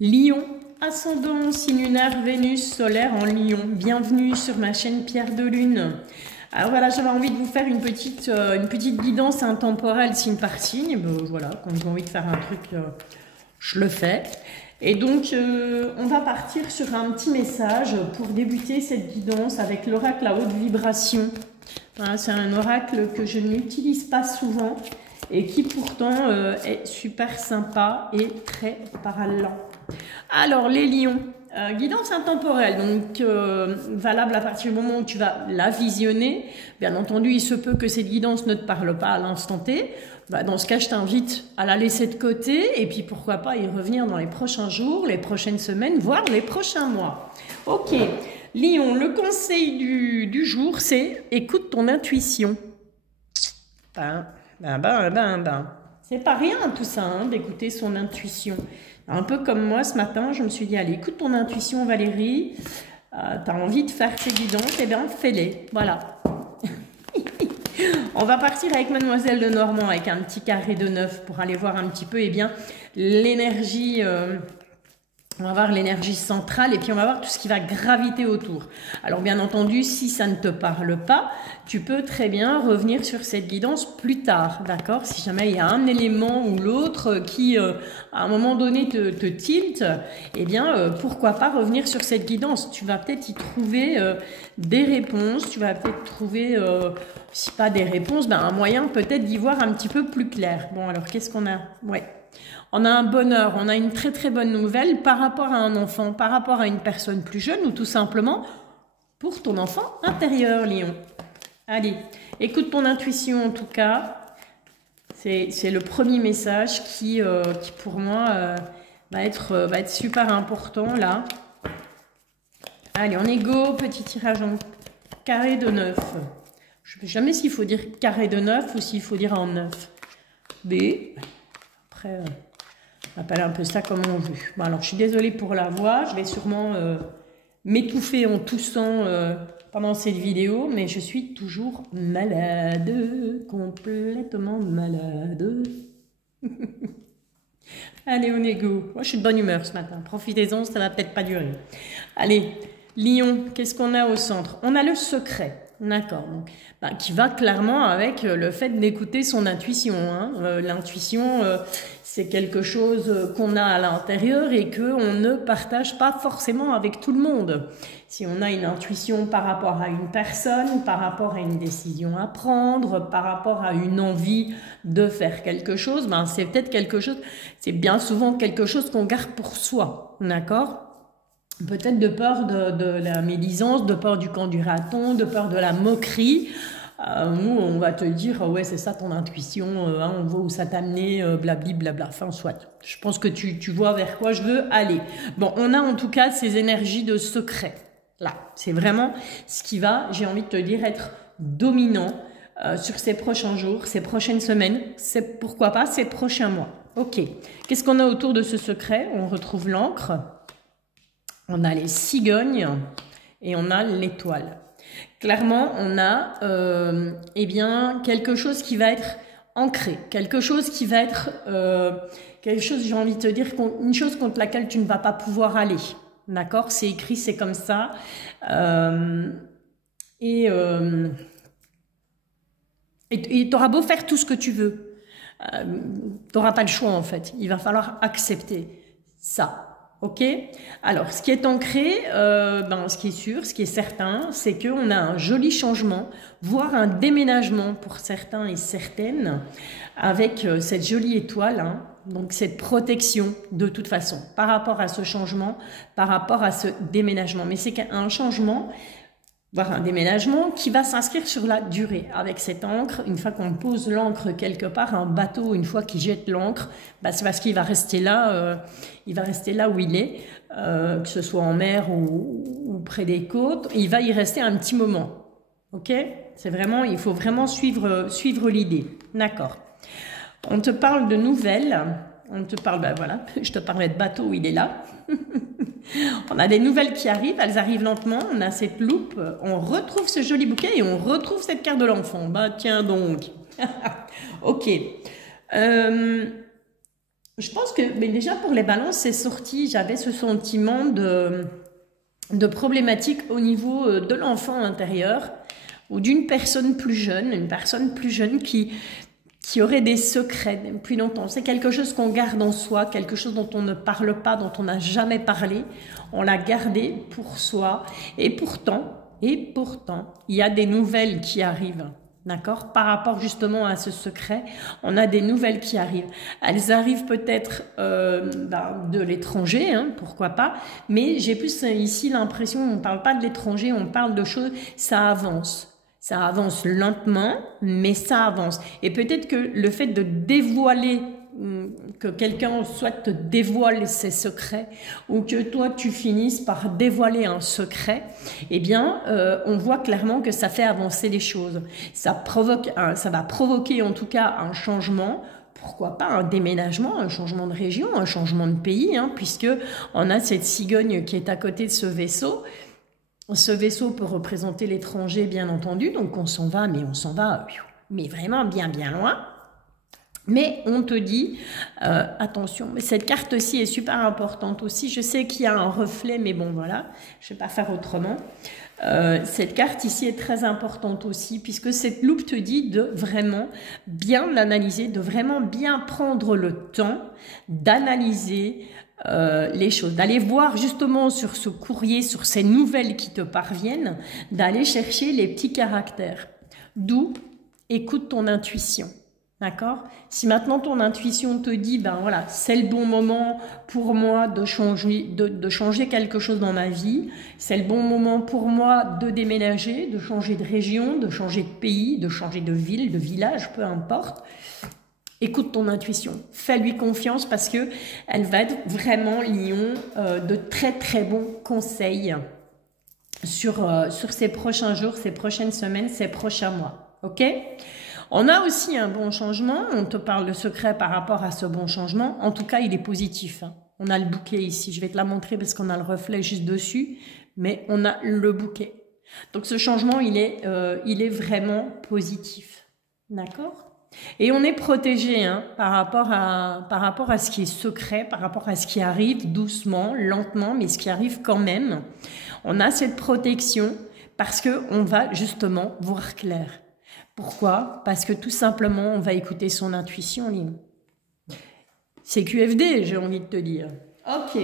Lion, ascendant, signe lunaire, Vénus, solaire en Lion. Bienvenue sur ma chaîne Pierre de Lune. Alors voilà, j'avais envie de vous faire une petite guidance intemporelle signe par signe. Ben, voilà, quand j'ai envie de faire un truc, je le fais. Et donc, on va partir sur un petit message pour débuter cette guidance avec l'oracle à haute vibration. Voilà, c'est un oracle que je n'utilise pas souvent et qui pourtant est super sympa et très parlant. Alors, les lions, guidance intemporelle, donc valable à partir du moment où tu vas la visionner. Bien entendu, il se peut que cette guidance ne te parle pas à l'instant T. Bah, dans ce cas, je t'invite à la laisser de côté et puis pourquoi pas y revenir dans les prochains jours, les prochaines semaines, voire les prochains mois. Ok, Lion, le conseil du jour, c'est écoute ton intuition. C'est pas rien tout ça, hein, d'écouter son intuition. Un peu comme moi ce matin, je me suis dit, allez, écoute ton intuition Valérie, tu as envie de faire tes guidances, eh bien fais-les, voilà. On va partir avec Mademoiselle de Normand avec un petit carré de 9 pour aller voir un petit peu, eh bien, l'énergie... on va voir l'énergie centrale et puis on va voir tout ce qui va graviter autour. Alors bien entendu, si ça ne te parle pas, tu peux très bien revenir sur cette guidance plus tard, d'accord? Si jamais il y a un élément ou l'autre qui, à un moment donné, te tilte, eh bien, pourquoi pas revenir sur cette guidance? Tu vas peut-être y trouver des réponses, tu vas peut-être trouver, si pas des réponses, ben, un moyen peut-être d'y voir un petit peu plus clair. Bon, alors qu'est-ce qu'on a? Ouais. On a un bonheur, on a une très très bonne nouvelle par rapport à un enfant, par rapport à une personne plus jeune ou tout simplement pour ton enfant intérieur, Lion. Allez, écoute ton intuition en tout cas. C'est le premier message qui pour moi va être super important là. Allez, en égo, petit tirage en carré de 9. Je ne sais jamais s'il faut dire carré de 9 ou s'il faut dire en 9. B. Après... on appelle un peu ça comme on veut. Bon, alors, je suis désolée pour la voix. Je vais sûrement m'étouffer en toussant pendant cette vidéo. Mais je suis toujours malade. Complètement malade. Allez, on égo. Moi, je suis de bonne humeur ce matin. Profitez-en, ça va peut-être pas durer. Allez, Lion, qu'est-ce qu'on a au centre? On a le secret. D'accord, donc qui va clairement avec le fait d'écouter son intuition. Hein. L'intuition, c'est quelque chose qu'on a à l'intérieur et qu'on ne partage pas forcément avec tout le monde. Si on a une intuition par rapport à une personne, par rapport à une décision à prendre, par rapport à une envie de faire quelque chose, ben c'est peut-être quelque chose, c'est bien souvent quelque chose qu'on garde pour soi, d'accord ? Peut-être de peur de la médisance, de peur du camp du raton, de peur de la moquerie. Nous, on va te dire, ouais, c'est ça ton intuition, hein, on voit où ça t'a amené, blabli, blabla. Enfin, soit. Je pense que tu vois vers quoi je veux aller. Bon, on a en tout cas ces énergies de secret. Là, c'est vraiment ce qui va, j'ai envie de te dire, être dominant sur ces prochains jours, ces prochaines semaines, c'est pourquoi pas ces prochains mois. Ok. Qu'est-ce qu'on a autour de ce secret? On retrouve l'encre. On a les cigognes et on a l'étoile. Clairement, on a eh bien, quelque chose qui va être ancré, quelque chose qui va être quelque chose, j'ai envie de te dire, une chose contre laquelle tu ne vas pas pouvoir aller. D'accord? C'est écrit, c'est comme ça. Et tu auras beau faire tout ce que tu veux. Tu n'auras pas le choix en fait. Il va falloir accepter ça. Ok, alors ce qui est ancré, ce qui est sûr, ce qui est certain, c'est qu'on a un joli changement, voire un déménagement pour certains et certaines, avec cette jolie étoile, hein, donc cette protection de toute façon, par rapport à ce changement, par rapport à ce déménagement. Mais c'est un changement, voire un déménagement qui va s'inscrire sur la durée. Avec cette encre, une fois qu'on pose l'encre quelque part, un bateau, une fois qu'il jette l'encre, c'est parce qu'il va rester là, il va rester là où il est, que ce soit en mer ou près des côtes, il va y rester un petit moment. Ok? C'est vraiment, il faut vraiment suivre l'idée. D'accord. On te parle de nouvelles. On te parle, voilà, je te parlais de bateau, il est là. On a des nouvelles qui arrivent, elles arrivent lentement, on a cette loupe, on retrouve ce joli bouquet et on retrouve cette carte de l'enfant. Bah tiens donc. Ok. Je pense que mais déjà pour les balances, c'est sorti, j'avais ce sentiment de problématique au niveau de l'enfant intérieur ou d'une personne plus jeune, une personne plus jeune qui aurait des secrets depuis longtemps. C'est quelque chose qu'on garde en soi, quelque chose dont on ne parle pas, dont on n'a jamais parlé. On l'a gardé pour soi. Et pourtant, il y a des nouvelles qui arrivent. D'accord? Par rapport justement à ce secret, on a des nouvelles qui arrivent. Elles arrivent peut-être de l'étranger, hein, pourquoi pas, mais j'ai plus ici l'impression, on ne parle pas de l'étranger, on parle de choses, ça avance. Ça avance lentement, mais ça avance. Et peut-être que le fait de dévoiler, que quelqu'un soit te dévoile ses secrets, ou que toi tu finisses par dévoiler un secret, eh bien, on voit clairement que ça fait avancer les choses. Ça va provoquer en tout cas un changement. Pourquoi pas un déménagement, un changement de région, un changement de pays, hein, puisque on a cette cigogne qui est à côté de ce vaisseau. Ce vaisseau peut représenter l'étranger, bien entendu, donc on s'en va, mais vraiment bien loin. Mais on te dit, attention, mais cette carte-ci est super importante aussi. Je sais qu'il y a un reflet, mais bon, voilà, je ne vais pas faire autrement. Cette carte ici est très importante aussi, puisque cette loupe te dit de vraiment bien l'analyser, de vraiment bien prendre le temps d'analyser les choses, d'aller voir justement sur ce courrier, sur ces nouvelles qui te parviennent, d'aller chercher les petits caractères. D'où, écoute ton intuition. D'accord? Si maintenant ton intuition te dit, ben voilà, c'est le bon moment pour moi de changer quelque chose dans ma vie, c'est le bon moment pour moi de déménager, de changer de région, de changer de pays, de changer de ville, de village, peu importe. Écoute ton intuition, fais-lui confiance parce que elle va être vraiment, Lion, de très très bons conseils sur ces prochains jours, ces prochaines semaines, ces prochains mois. Ok? On a aussi un bon changement, on te parle de secret par rapport à ce bon changement, en tout cas il est positif. Hein. On a le bouquet ici, je vais te la montrer parce qu'on a le reflet juste dessus, mais on a le bouquet. Donc ce changement il est vraiment positif. D'accord? Et on est protégé hein, par rapport à ce qui est secret, par rapport à ce qui arrive doucement, lentement, mais ce qui arrive quand même. On a cette protection parce qu'on va justement voir clair. Pourquoi? Parce que tout simplement, on va écouter son intuition, Lion. C'est QFD, j'ai envie de te dire. Ok.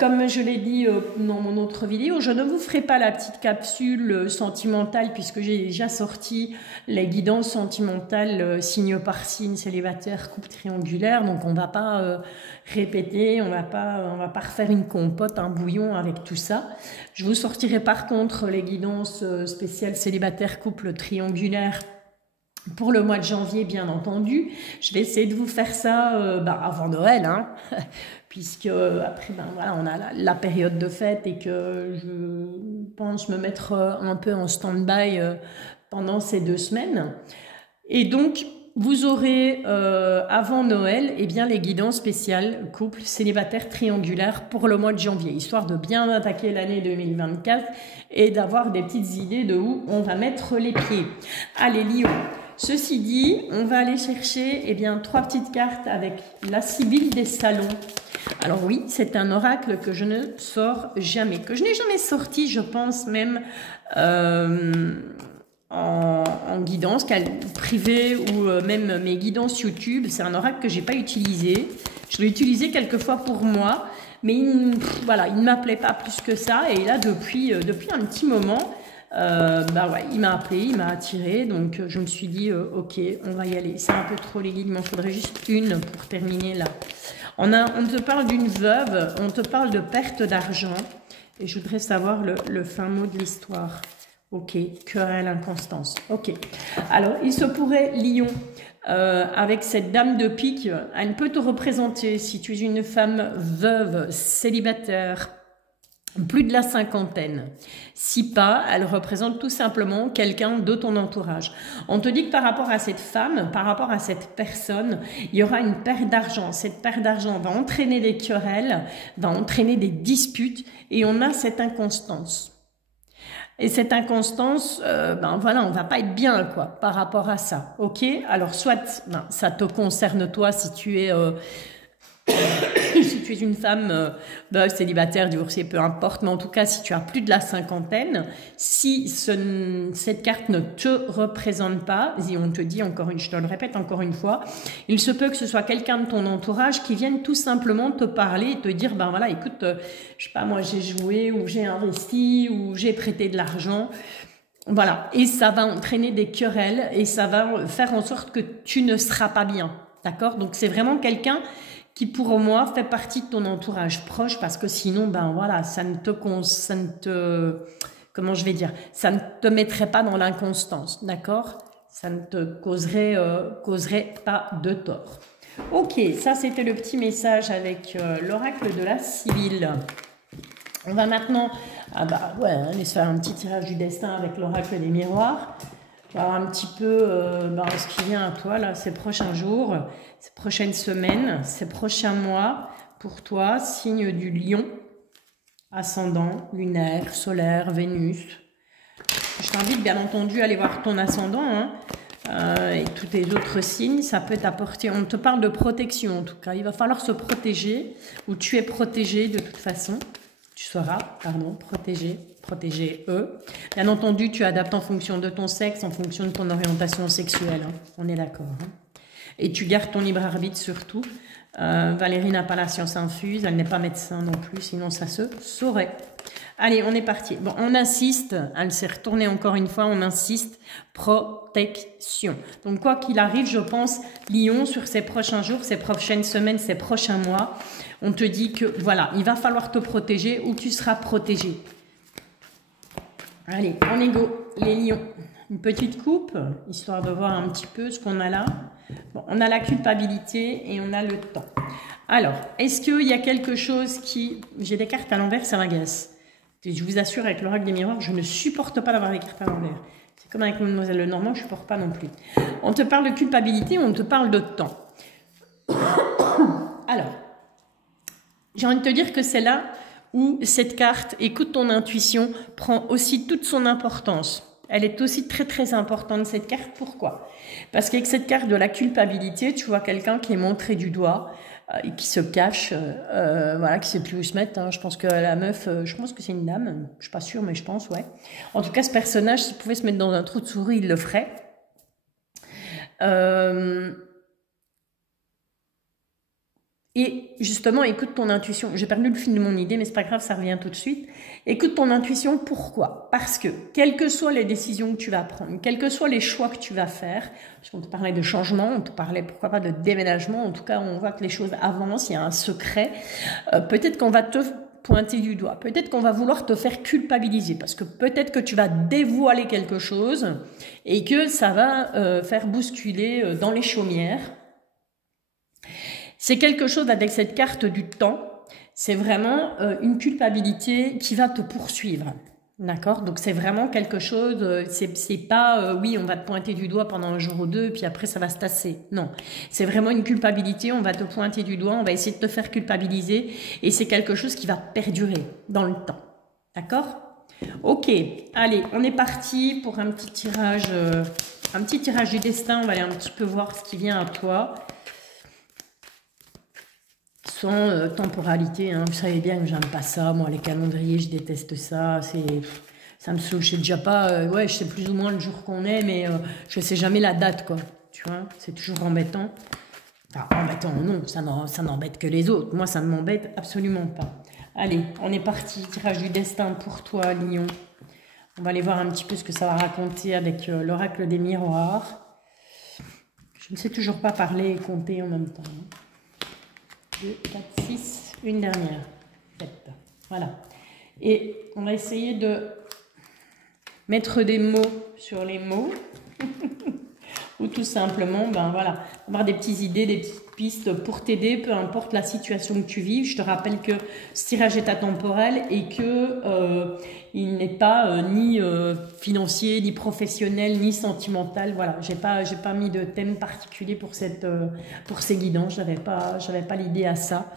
Comme je l'ai dit dans mon autre vidéo, je ne vous ferai pas la petite capsule sentimentale puisque j'ai déjà sorti les guidances sentimentales signe par signe, célibataire, couple triangulaire. Donc on va pas répéter, on va pas refaire une compote, un bouillon avec tout ça. Je vous sortirai par contre les guidances spéciales célibataire, couple triangulaire pour le mois de janvier, bien entendu. Je vais essayer de vous faire ça avant Noël, hein, puisque après, voilà, on a la période de fête et que je pense me mettre un peu en stand-by pendant ces 2 semaines. Et donc, vous aurez avant Noël les guidances spéciales couple célibataire triangulaire pour le mois de janvier, histoire de bien attaquer l'année 2024 et d'avoir des petites idées de où on va mettre les pieds. Allez, Lion. Ceci dit, on va aller chercher 3 petites cartes avec la Sibylle des salons. Alors oui, c'est un oracle que je ne sors jamais, que je n'ai jamais sorti, je pense même en guidance privée ou même mes guidances YouTube. C'est un oracle que j'ai pas utilisé. Je l'ai utilisé quelques fois pour moi, mais voilà, il ne m'appelait pas plus que ça. Et là, depuis un petit moment, il m'a appelé, il m'a attiré, donc je me suis dit ok, on va y aller. C'est un peu trop les guides, il m'en faudrait juste une pour terminer là. On te parle d'une veuve, on te parle de perte d'argent, et je voudrais savoir le fin mot de l'histoire. Ok, querelle, inconstance. Ok. Alors, il se pourrait, Lion, avec cette dame de pique, elle peut te représenter si tu es une femme veuve, célibataire, plus de la cinquantaine. Si pas, elle représente tout simplement quelqu'un de ton entourage. On te dit que par rapport à cette femme, par rapport à cette personne, il y aura une perte d'argent. Cette perte d'argent va entraîner des querelles, va entraîner des disputes, et on a cette inconstance. Et cette inconstance, on va pas être bien quoi par rapport à ça, ok? Alors soit ça te concerne toi si tu es Si tu es une femme célibataire, divorcée, peu importe, mais en tout cas, si tu as plus de la cinquantaine, si cette carte ne te représente pas, si on te dit, je te le répète encore une fois, il se peut que ce soit quelqu'un de ton entourage qui vienne tout simplement te parler et te dire, ben voilà, écoute, je sais pas, moi j'ai joué, ou j'ai investi, ou j'ai prêté de l'argent. Voilà, et ça va entraîner des querelles, et ça va faire en sorte que tu ne seras pas bien, d'accord? Donc c'est vraiment quelqu'un qui pour moi fait partie de ton entourage proche, parce que sinon, ben voilà, ça ne te, comment je vais dire, ça ne te mettrait pas dans l'inconstance, d'accord? Ça ne te causerait pas de tort. Ok, ça c'était le petit message avec l'oracle de la Sibylle. On va maintenant, aller se faire un petit tirage du destin avec l'oracle des miroirs. Alors un petit peu ce qui vient à toi là, ces prochains jours, ces prochaines semaines, ces prochains mois pour toi, signe du Lion, ascendant, lunaire, solaire, Vénus. Je t'invite bien entendu à aller voir ton ascendant et tous tes autres signes, ça peut t'apporter, on te parle de protection en tout cas, il va falloir se protéger, ou tu es protégé de toute façon. Tu seras, protégé eux. Bien entendu, tu adaptes en fonction de ton sexe, en fonction de ton orientation sexuelle. On est d'accord. Et tu gardes ton libre arbitre surtout. Valérie n'a pas la science infuse, elle n'est pas médecin non plus, sinon ça se saurait. Allez, on est parti. Bon, on insiste, elle s'est retournée encore une fois, on insiste, protection. Donc quoi qu'il arrive, je pense, Lion, sur ces prochains jours, ces prochaines semaines, ces prochains mois, on te dit que voilà, il va falloir te protéger ou tu seras protégé. Allez, on est go, les lions. Une petite coupe, histoire de voir un petit peu ce qu'on a là. Bon, on a la culpabilité et on a le temps. Alors, est-ce qu'il y a quelque chose qui... J'ai des cartes à l'envers, ça m'agace. Je vous assure, avec l'oracle des miroirs, je ne supporte pas d'avoir des cartes à l'envers. C'est comme avec Mademoiselle Lenormand, je ne supporte pas non plus. On te parle de culpabilité, on te parle de temps. Alors, j'ai envie de te dire que c'est là où cette carte, écoute ton intuition, prend aussi toute son importance. Elle est aussi très très importante, cette carte. Pourquoi? Parce qu'avec cette carte de la culpabilité, tu vois quelqu'un qui est montré du doigt, et qui se cache, voilà, qui ne sait plus où se mettre. Je pense que la meuf, je pense que c'est une dame, je ne suis pas sûre, mais je pense, ouais. En tout cas, ce personnage, s'il pouvait se mettre dans un trou de souris, il le ferait. Et justement, écoute ton intuition. J'ai perdu le fil de mon idée, mais c'est pas grave, ça revient tout de suite. Écoute ton intuition, pourquoi? Parce que, quelles que soient les décisions que tu vas prendre, quels que soient les choix que tu vas faire, parce qu'on te parlait de changement, on te parlait, pourquoi pas, de déménagement, en tout cas, on voit que les choses avancent, il y a un secret. Peut-être qu'on va te pointer du doigt, peut-être qu'on va vouloir te faire culpabiliser, parce que peut-être que tu vas dévoiler quelque chose et que ça va faire bousculer dans les chaumières. C'est quelque chose avec cette carte du temps, c'est vraiment une culpabilité qui va te poursuivre, d'accord? Donc c'est vraiment quelque chose, c'est pas oui, on va te pointer du doigt pendant un jour ou deux, puis après ça va se tasser. Non, c'est vraiment une culpabilité, on va te pointer du doigt, on va essayer de te faire culpabiliser, et c'est quelque chose qui va perdurer dans le temps, d'accord? Ok, allez, on est parti pour un petit tirage du destin, on va aller un petit peu voir ce qui vient à toi. Sans temporalité, vous savez bien que j'aime pas ça, moi les calendriers je déteste ça, ça me saoule, je sais déjà pas, ouais je sais plus ou moins le jour qu'on est, mais je sais jamais la date quoi, tu vois, c'est toujours embêtant. Enfin embêtant non, ça n'embête que les autres, moi ça ne m'embête absolument pas. Allez, on est parti, tirage du destin pour toi Lion. On va aller voir un petit peu ce que ça va raconter avec l'oracle des miroirs. Je ne sais toujours pas parler et compter en même temps. 2, 4, 6, une dernière. 7. Voilà. Et on va essayer de mettre des mots sur les mots. Ou tout simplement, voilà, avoir des petites idées, des petites pistes pour t'aider, peu importe la situation que tu vis. Je te rappelle que ce tirage est atemporel et que il n'est pas ni financier, ni professionnel, ni sentimental. Voilà, j'ai pas mis de thème particulier pour ces guidances. J'avais pas l'idée à ça.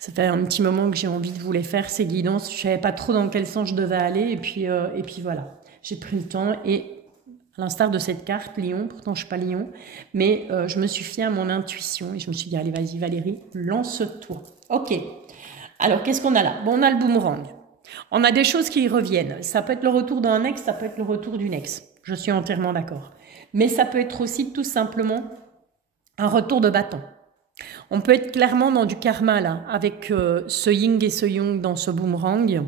Ça fait un petit moment que j'ai envie de vous les faire ces guidances. Je savais pas trop dans quel sens je devais aller et puis voilà. J'ai pris le temps et À l'instar de cette carte, Lion, pourtant je ne suis pas Lion, mais je me suis fiée à mon intuition et je me suis dit, allez, vas-y Valérie, lance-toi. Ok, alors qu'est-ce qu'on a là? Bon, on a le boomerang. On a des choses qui reviennent. Ça peut être le retour d'un ex, ça peut être le retour d'une ex. Je suis entièrement d'accord. Mais ça peut être aussi tout simplement un retour de bâton. On peut être clairement dans du karma là, avec ce yin et ce yang dans ce boomerang.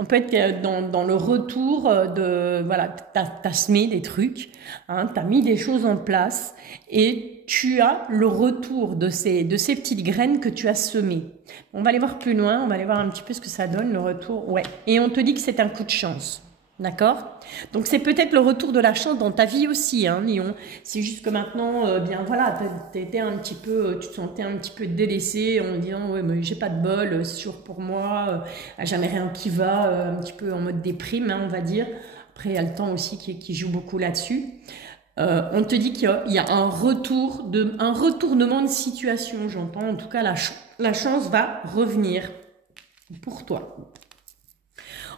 On peut être dans le retour de... Voilà, t'as semé des trucs, hein, t'as mis des choses en place et tu as le retour de ces petites graines que tu as semées. On va aller voir plus loin, on va aller voir un petit peu ce que ça donne, le retour. Ouais. Et on te dit que c'est un coup de chance. D'accord? Donc c'est peut-être le retour de la chance dans ta vie aussi, hein, Lion. C'est juste que maintenant, bien voilà, t'étais un petit peu, tu te sentais un petit peu délaissé en disant ouais mais j'ai pas de bol, c'est toujours pour moi, jamais rien qui va, un petit peu en mode déprime, hein, on va dire. Après il y a le temps aussi qui joue beaucoup là-dessus. On te dit qu'il y a un retournement de situation, j'entends. En tout cas la chance va revenir pour toi.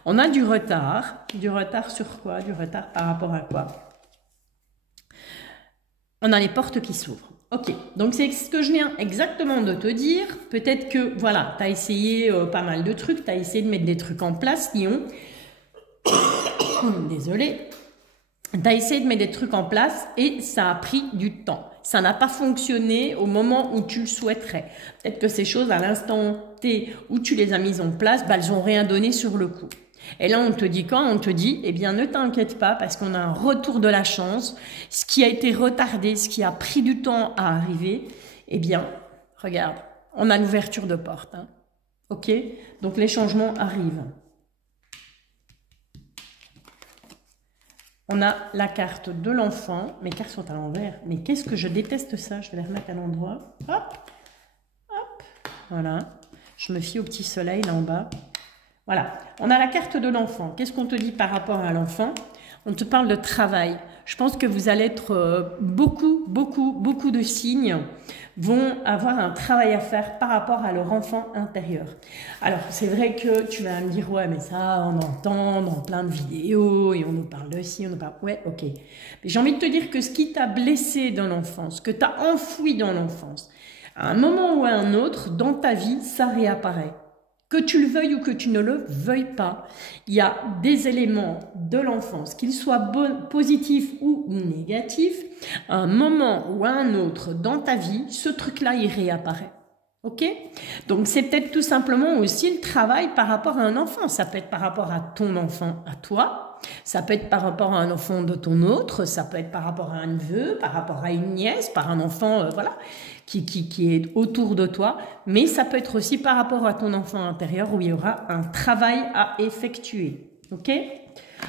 On a du retard sur quoi? Du retard par rapport à quoi? On a les portes qui s'ouvrent. Ok, donc c'est ce que je viens exactement de te dire. Peut-être que, voilà, tu as essayé pas mal de trucs, tu as essayé de mettre des trucs en place, Lion. Désolée. Tu as essayé de mettre des trucs en place et ça a pris du temps. Ça n'a pas fonctionné au moment où tu le souhaiterais. Peut-être que ces choses, à l'instant T où tu les as mises en place, bah, elles n'ont rien donné sur le coup. Et là, on te dit quand? On te dit, eh bien, ne t'inquiète pas parce qu'on a un retour de la chance. Ce qui a été retardé, ce qui a pris du temps à arriver, eh bien, regarde, on a l'ouverture de porte. Hein. Ok? Donc, les changements arrivent. On a la carte de l'enfant. Mes cartes sont à l'envers. Mais qu'est-ce que je déteste ça? Je vais les remettre à l'endroit. Hop, hop. Voilà. Je me fie au petit soleil là en bas. Voilà. On a la carte de l'enfant. Qu'est-ce qu'on te dit par rapport à l'enfant? On te parle de travail. Je pense que vous allez être beaucoup de signes vont avoir un travail à faire par rapport à leur enfant intérieur. Alors, c'est vrai que tu vas me dire, ouais, mais ça, on entend dans plein de vidéos et on nous parle de ci, on nous parle... Ouais, ok. Mais j'ai envie de te dire que ce qui t'a blessé dans l'enfance, ce que tu as enfoui dans l'enfance, à un moment ou à un autre, dans ta vie, ça réapparaît. Que tu le veuilles ou que tu ne le veuilles pas, il y a des éléments de l'enfance, qu'ils soient positifs ou négatifs, à un moment ou à un autre dans ta vie, ce truc-là, il réapparaît. Ok? Donc, c'est peut-être tout simplement aussi le travail par rapport à un enfant. Ça peut être par rapport à ton enfant, à toi. Ça peut être par rapport à un enfant de ton autre. Ça peut être par rapport à un neveu, par rapport à une nièce, par un enfant, voilà, qui est autour de toi. Mais ça peut être aussi par rapport à ton enfant intérieur où il y aura un travail à effectuer. Ok?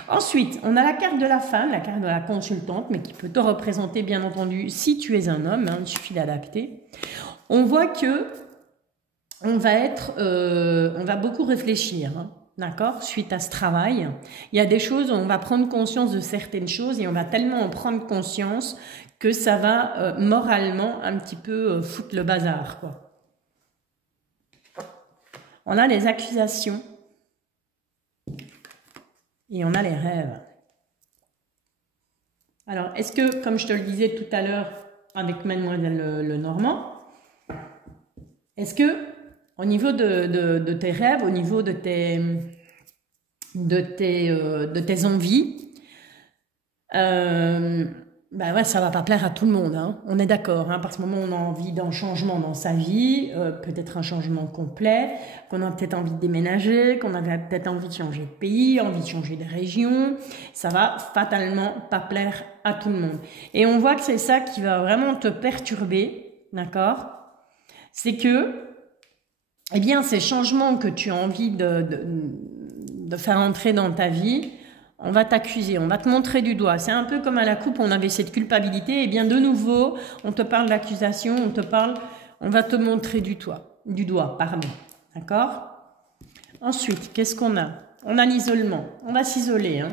Ensuite, on a la carte de la femme, la carte de la consultante, mais qui peut te représenter, bien entendu, si tu es un homme. Hein, il suffit d'adapter. On voit que on va beaucoup réfléchir, hein, d'accord, suite à ce travail. Il y a des choses où on va prendre conscience de certaines choses et on va tellement en prendre conscience que ça va moralement un petit peu foutre le bazar, quoi. On a les accusations et on a les rêves. Alors, est-ce que, comme je te le disais tout à l'heure avec Mademoiselle Lenormand, est-ce que, au niveau de tes rêves, au niveau de tes envies, ben ouais, ça va pas plaire à tout le monde, hein. On est d'accord, hein, parce que moment on a envie d'un changement dans sa vie, peut-être un changement complet, qu'on a peut-être envie de déménager, qu'on avait peut-être envie de changer de pays, envie de changer de région, ça va fatalement pas plaire à tout le monde. Et on voit que c'est ça qui va vraiment te perturber, d'accord? C'est que, eh bien, ces changements que tu as envie de faire entrer dans ta vie, on va t'accuser, on va te montrer du doigt. C'est un peu comme à la coupe, on avait cette culpabilité. Eh bien, de nouveau, on te parle d'accusation, on va te montrer du doigt, pardon. D'accord? Ensuite, qu'est-ce qu'on a? On a l'isolement. On va s'isoler, hein.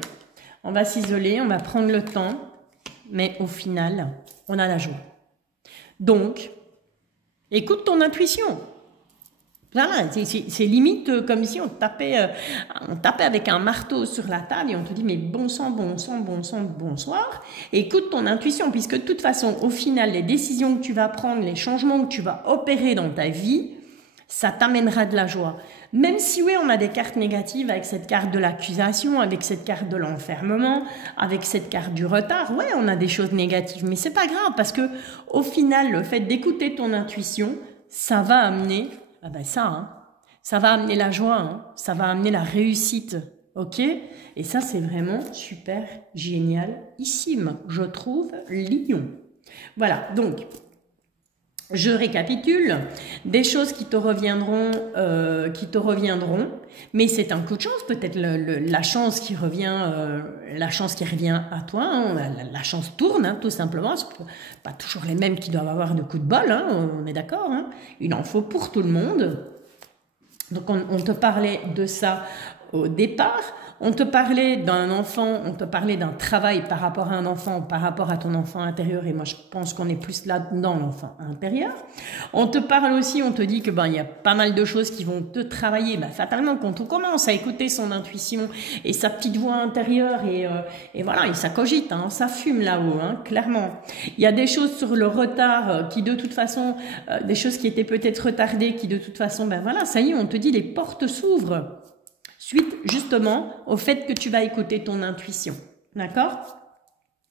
On va s'isoler, on va prendre le temps, mais au final, on a la joie. Donc, écoute ton intuition. Voilà, c'est limite comme si on tapait avec un marteau sur la table et on te dit mais bon sang, bon sang, bon sang, bonsoir. Et écoute ton intuition, puisque de toute façon, au final, les décisions que tu vas prendre, les changements que tu vas opérer dans ta vie, ça t'amènera de la joie. Même si oui, on a des cartes négatives avec cette carte de l'accusation, avec cette carte de l'enfermement, avec cette carte du retard, ouais, on a des choses négatives, mais c'est pas grave parce que au final, le fait d'écouter ton intuition, ça va amener ça va amener la joie, hein, ça va amener la réussite, ok? Et ça, c'est vraiment super génialissime, je trouve, Lion. Voilà, donc, je récapitule, des choses qui te reviendront, mais c'est un coup de chance, peut-être la chance qui revient à toi, hein, la chance tourne, hein, tout simplement, c'est pas toujours les mêmes qui doivent avoir de coups de bol, hein, on est d'accord, hein, il en faut pour tout le monde. Donc on te parlait de ça au départ. On te parlait d'un enfant, on te parlait d'un travail par rapport à un enfant, par rapport à ton enfant intérieur, et moi je pense qu'on est plus là dans l'enfant intérieur. On te parle aussi, on te dit que il y a pas mal de choses qui vont te travailler, fatalement quand on commence à écouter son intuition et sa petite voix intérieure et voilà, et ça cogite, hein, ça fume là-haut, hein, clairement. Il y a des choses sur le retard qui de toute façon, des choses qui étaient peut-être retardées, qui de toute façon, voilà, ça y est, on te dit les portes s'ouvrent. Suite justement au fait que tu vas écouter ton intuition, d'accord?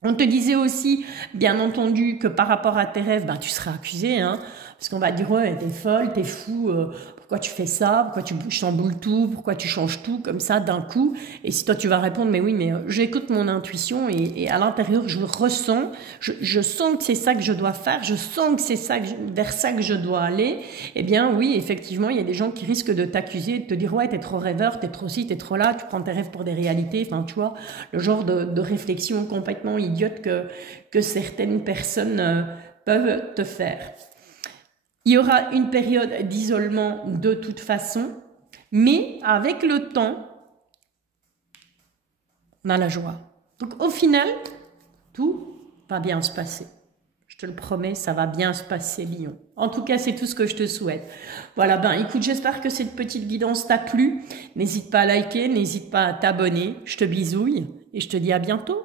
On te disait aussi, bien entendu, que par rapport à tes rêves, tu seras accusé, hein, parce qu'on va dire, ouais, t'es folle, t'es fou, pourquoi tu fais ça, pourquoi tu chamboules tout, pourquoi tu changes tout comme ça d'un coup. Et si toi tu vas répondre, mais oui, mais j'écoute mon intuition et à l'intérieur je le ressens, je sens que c'est ça que je dois faire, je sens que c'est ça vers ça que je dois aller. Eh bien oui, effectivement, il y a des gens qui risquent de t'accuser, de te dire, ouais, t'es trop rêveur, t'es trop ci, t'es trop là, tu prends tes rêves pour des réalités, enfin tu vois, le genre de réflexion complètement idiote que certaines personnes peuvent te faire. Il y aura une période d'isolement de toute façon, mais avec le temps, on a la joie. Donc au final, tout va bien se passer. Je te le promets, ça va bien se passer, Lion. En tout cas, c'est tout ce que je te souhaite. Voilà, écoute, j'espère que cette petite guidance t'a plu. N'hésite pas à liker, n'hésite pas à t'abonner. Je te bisouille et je te dis à bientôt.